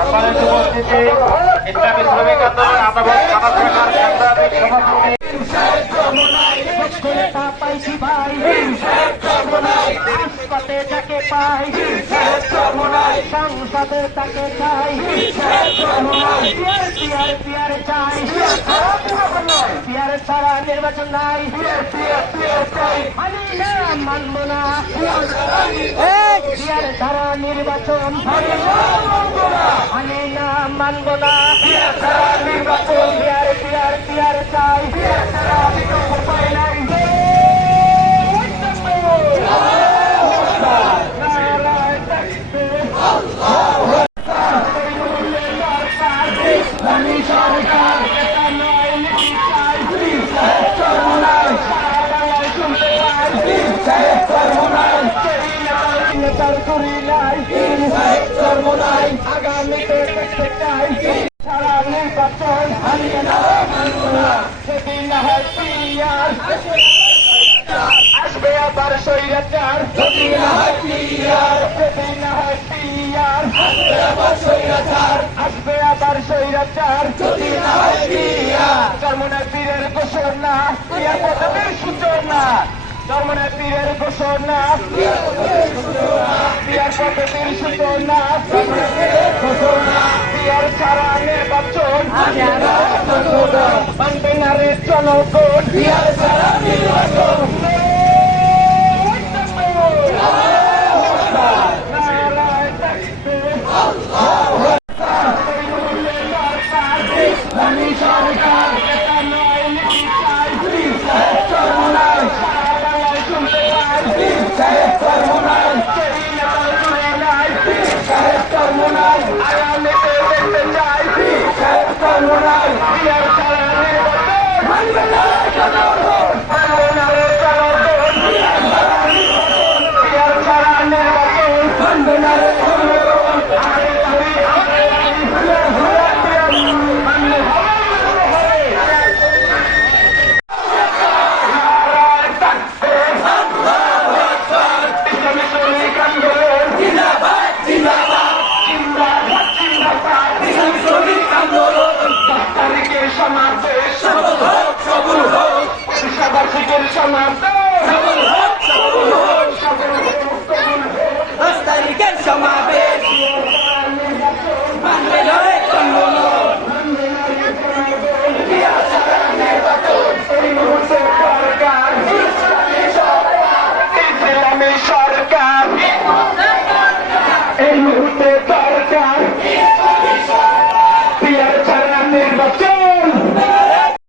সভাপতি ইসলামী শ্রমিক আন্দোলন আদালত থানা শাখার কেন্দ্রাধিক সভাপতি পাইছি ভাই হাসপাতে যাকে পাই সংসদে তাকে চাই পিয়ার পিয়ার চাই পিয়ার নির্বাচন নাই মানব না পিয়ার ছাড়া নির্বাচন আমি না মানব না। নির্বাচন পিয়ার পিয়ার পিয়ার চাই উপায় নেতার করি নাই। চরমনাই আগামীতে দেখতে চাই। সারা নির্বাচন হারিয়ে না। সেদিন না। হয় পিয়ার আসবে আবার সৈরাচার যদি না হয় পিয়ার না হয় পিয়ার আসবে আবার সৈরাচার আসবে আবার সৈরাচার যদি না হয় পিয়ার চরমনের পীরের ঘোষণা। পদবীর সূচনা। চরমনের পীরের ঘোষণা পদবীর সূচনা পিয়ার ছাড়া নির্বাচন মানবে না রে জনগণ পিয়ার ছাড়া নির্বাচন আগামীতে দেখতে চাই। আমার